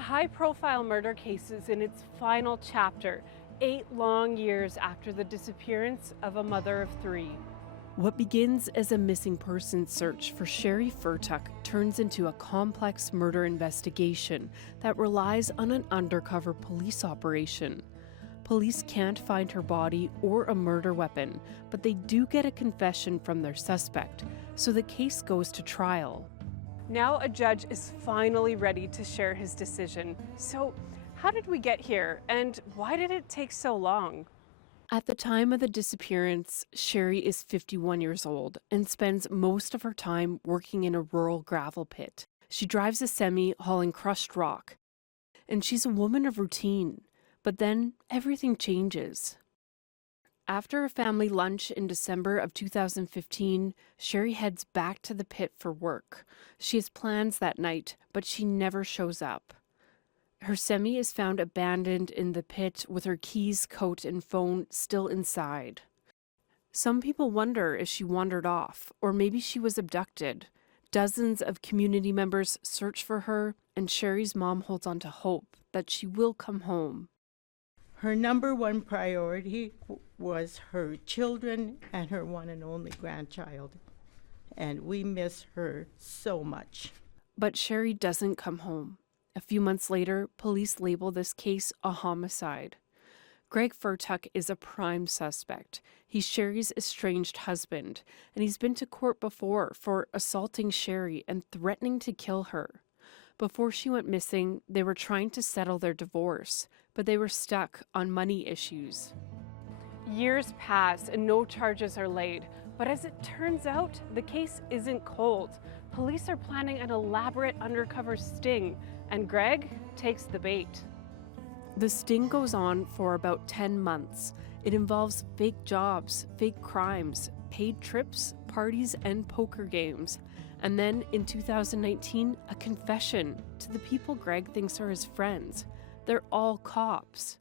high-profile murder case is in its final chapter, 8 long years after the disappearance of a mother of 3. What begins as a missing persons search for Sheree Fertuck turns into a complex murder investigation that relies on an undercover police operation. Police can't find her body or a murder weapon, but they do get a confession from their suspect, so the case goes to trial. Now a judge is finally ready to share his decision. So, how did we get here, and why did it take so long? At the time of the disappearance, Sheree is 51 years old and spends most of her time working in a rural gravel pit. She drives a semi hauling crushed rock, and she's a woman of routine. But then everything changes. After a family lunch in December of 2015, Sheree heads back to the pit for work. She has plans that night, but she never shows up. Her semi is found abandoned in the pit with her keys, coat, and phone still inside. Some people wonder if she wandered off, or maybe she was abducted. Dozens of community members search for her, and Sheree's mom holds on to hope that she will come home. Her number one priority was her children and her one and only grandchild, and we miss her so much. But Sheree doesn't come home. A few months later, police label this case a homicide. Greg Fertuck is a prime suspect. He's Sheree's estranged husband, and he's been to court before for assaulting Sheree and threatening to kill her. Before she went missing, they were trying to settle their divorce, but they were stuck on money issues. Years pass and no charges are laid, but as it turns out, the case isn't cold. Police are planning an elaborate undercover sting, and Greg takes the bait. The sting goes on for about 10 months. It involves fake jobs, fake crimes, paid trips, parties, and poker games. And then in 2019, a confession to the people Greg thinks are his friends. They're all cops.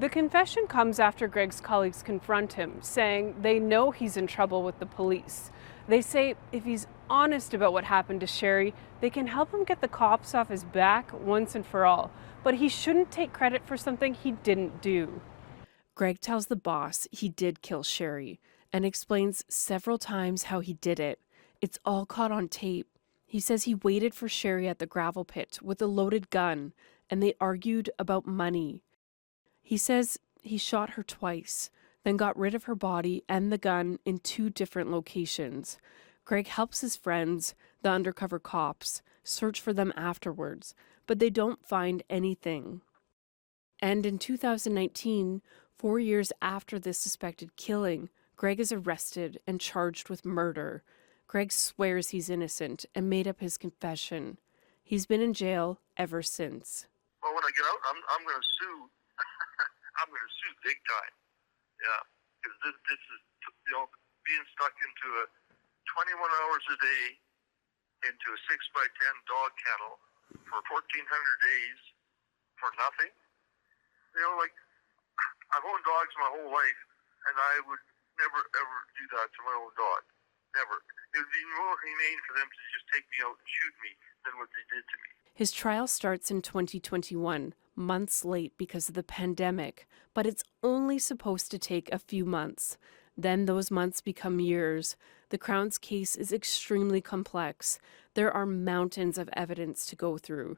The confession comes after Greg's colleagues confront him, saying they know he's in trouble with the police. They say if he's honest about what happened to Sheree, they can help him get the cops off his back once and for all. But he shouldn't take credit for something he didn't do. Greg tells the boss he did kill Sheree and explains several times how he did it. It's all caught on tape. He says he waited for Sheree at the gravel pit with a loaded gun, and they argued about money. He says he shot her twice, then got rid of her body and the gun in 2 different locations. Greg helps his friends, the undercover cops, search for them afterwards, but they don't find anything. And in 2019, 4 years after this suspected killing, Greg is arrested and charged with murder. Greg swears he's innocent and made up his confession. He's been in jail ever since. Well, when I get out, I'm going to sue. I'm going to sue big time. Yeah, because this is, being stuck into a 21 hours a day into a 6x10 dog kennel for 1,400 days for nothing. I've owned dogs my whole life, and I would never ever do that to my own dog. Never. It would be more humane for them to just take me out and shoot me than what they did to me. His trial starts in 2021, months late because of the pandemic, but it's only supposed to take a few months. Then those months become years. The Crown's case is extremely complex. There are mountains of evidence to go through.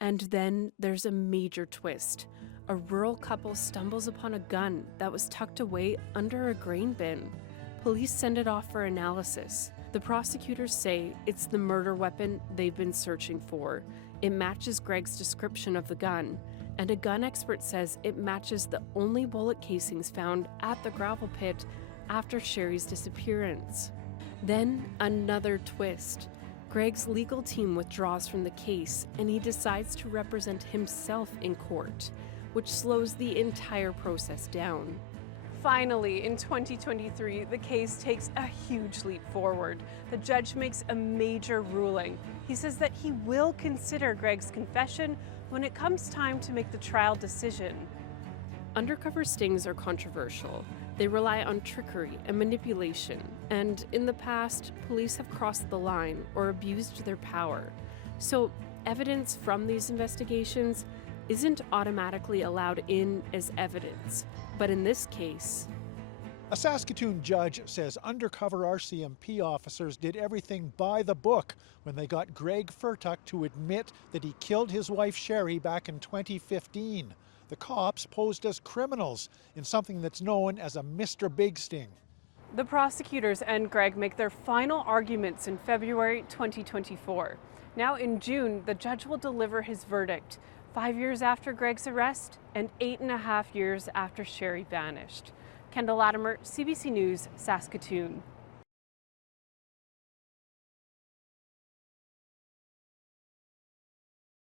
And then there's a major twist. A rural couple stumbles upon a gun that was tucked away under a grain bin. Police send it off for analysis. The prosecutors say it's the murder weapon they've been searching for. It matches Greg's description of the gun, and a gun expert says it matches the only bullet casings found at the gravel pit after Sheree's disappearance. Then another twist. Greg's legal team withdraws from the case, and he decides to represent himself in court, which slows the entire process down. Finally, in 2023, the case takes a huge leap forward. The judge makes a major ruling. He says that he will consider Greg's confession when it comes time to make the trial decision. Undercover stings are controversial. They rely on trickery and manipulation, and in the past, police have crossed the line or abused their power. So evidence from these investigations isn't automatically allowed in as evidence. But in this case, a Saskatoon judge says undercover RCMP officers did everything by the book when they got Greg Fertuck to admit that he killed his wife Sheree back in 2015. The cops posed as criminals in something that's known as a Mr. Big Sting. the prosecutors and Greg make their final arguments in February 2024. Now in June, the judge will deliver his verdict, 5 years after Greg's arrest and 8.5 years after Sheree vanished. Kendall Latimer, CBC News, Saskatoon.